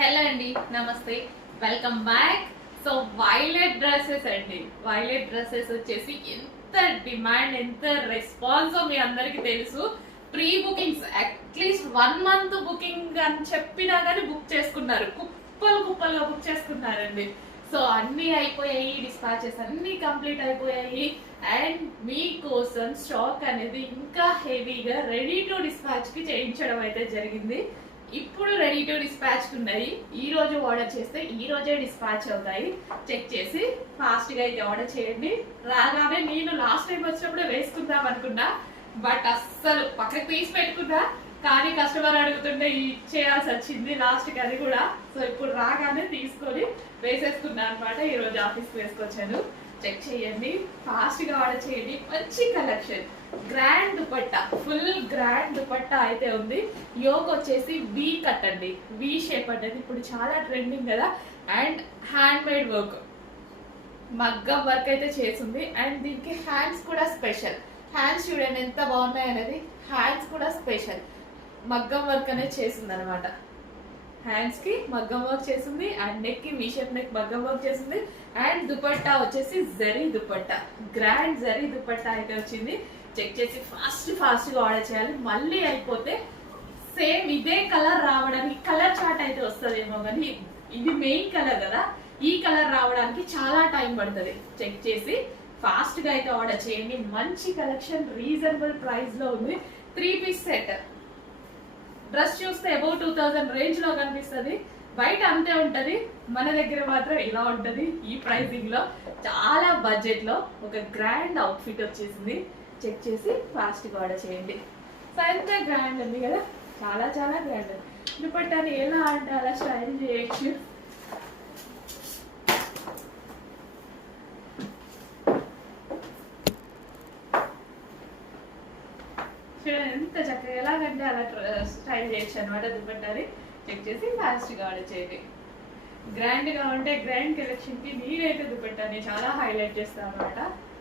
Hello అండి, నమస్తే, welcome back. So violet dresses అండి. వైలెట్ డ్రెస్సెస్ వచ్చేసి ఎంత డిమాండ్, ఎంత రెస్పాన్స్ మీ అందరికి తెలుసు. Pre bookings at least 1 month booking అని చెప్పినా కానీ బుక్ చేసుకున్నారు, కుప్పలుగా బుక్ చేసుకున్నారండి. సో అన్ని అయిపోయాయి, డిస్పాచెస్ అన్ని కంప్లీట్ అయిపోయాయి. అండ్ మీకోసం స్టాక్ అనేది ఇంకా హెవీగా రెడీ టు డిస్పాచ్ కి చేయించడం అయితే జరిగింది. ఇప్పుడు రెడీ టు డిస్పాచ్ ఉన్నాయి. ఈ రోజు ఆర్డర్ చేస్తే ఈ రోజే డిస్పాచ్ అవుతాయి. చెక్ చేసి ఫాస్ట్ గా అయితే ఆర్డర్ చేయండి. రాగానే నేను లాస్ట్ టైం వచ్చినప్పుడు వేసుకుందాం అనుకున్నా, బట్ అస్సలు పక్కకు తీసి పెట్టుకున్నా, కానీ కస్టమర్ అడుగుతుంటే ఇచ్చేయాల్సి వచ్చింది లాస్ట్ కి అది కూడా. సో ఇప్పుడు రాగానే తీసుకొని వేసేసుకున్నా అనమాట. ఈ రోజు ఆఫీస్కి వేసుకొచ్చాను. చెక్ చేయండి, ఫాస్ట్ గా ఆర్డర్ చేయండి. మంచి collection, grand dupatta, full grand dupatta అయితే ఉంది. యోగ్ వచ్చేసి వి కట్ అండి, వి షేప్ అనేది ఇప్పుడు చాలా ట్రెండింగ్ కదా. అండ్ హ్యాండ్ మేడ్ వర్క్, మగ్గం వర్క్ అయితే చేసింది. అండ్ దీనికి హ్యాండ్స్ కూడా స్పెషల్. హ్యాండ్స్ చూడండి ఎంత బాగున్నాయి అనేది. హ్యాండ్స్ కూడా స్పెషల్ మగ్గం వర్క్ అనేది చేసింది అనమాట. హ్యాండ్స్ కి మగ్గం వర్క్ చేసింది, అండ్ నెక్ కి వి షేప్ నెక్ మగ్గం వర్క్ చేసింది. అండ్ దుపట్టా వచ్చేసి జరీ దుపట్టా, గ్రాండ్ జరీ దుపట్టా అయితే వచ్చింది. చెక్ చేసి ఫాస్ట్ గా ఆర్డర్ చేయాలి. మళ్ళీ అయిపోతే సేమ్ ఇదే కలర్ రావడానికి, కలర్ చార్ట్ అయితే వస్తుందేమో కానీ ఇది మెయిన్ కలర్ కదా, ఈ కలర్ రావడానికి చాలా టైం పడుతుంది. చెక్ చేసి ఫాస్ట్ గా అయితే ఆర్డర్ చేయండి. మంచి కలెక్షన్, రీజనబుల్ ప్రైస్ లో ఉంది. 3 piece సెట్. డ్రెస్ చూస్తే అబౌట్ 2000 రేంజ్ లో కనిపిస్తుంది. బయట అంతే ఉంటది, మన దగ్గర మాత్రం ఇలా ఉంటది. ఈ ప్రైసింగ్ లో చాలా బడ్జెట్ లో ఒక గ్రాండ్ అవుట్ ఫిట్ వచ్చేసింది. చెక్ చేసి ఫాస్ట్ గా ఆర్డర్ చేయండి. సో ఎంత గ్రాండ్ ఉంది కదా, చాలా చాలా గ్రాండ్. దుపట్టాని ఎలా అంటే అలా స్టైల్ చేయొచ్చు. చూడండి ఎంత చక్కగా, ఎలాగంటే అలా స్టైల్ చేయొచ్చు అనమాట దుపట్టాని. చెక్ చేసి ఫాస్ట్ గా ఆర్డర్ చేయండి. గ్రాండ్ గా ఉంటే గ్రాండ్ కలెక్షన్ కి నేనైతే దుపట్టాని చాలా హైలైట్ చేస్తాను అనమాట.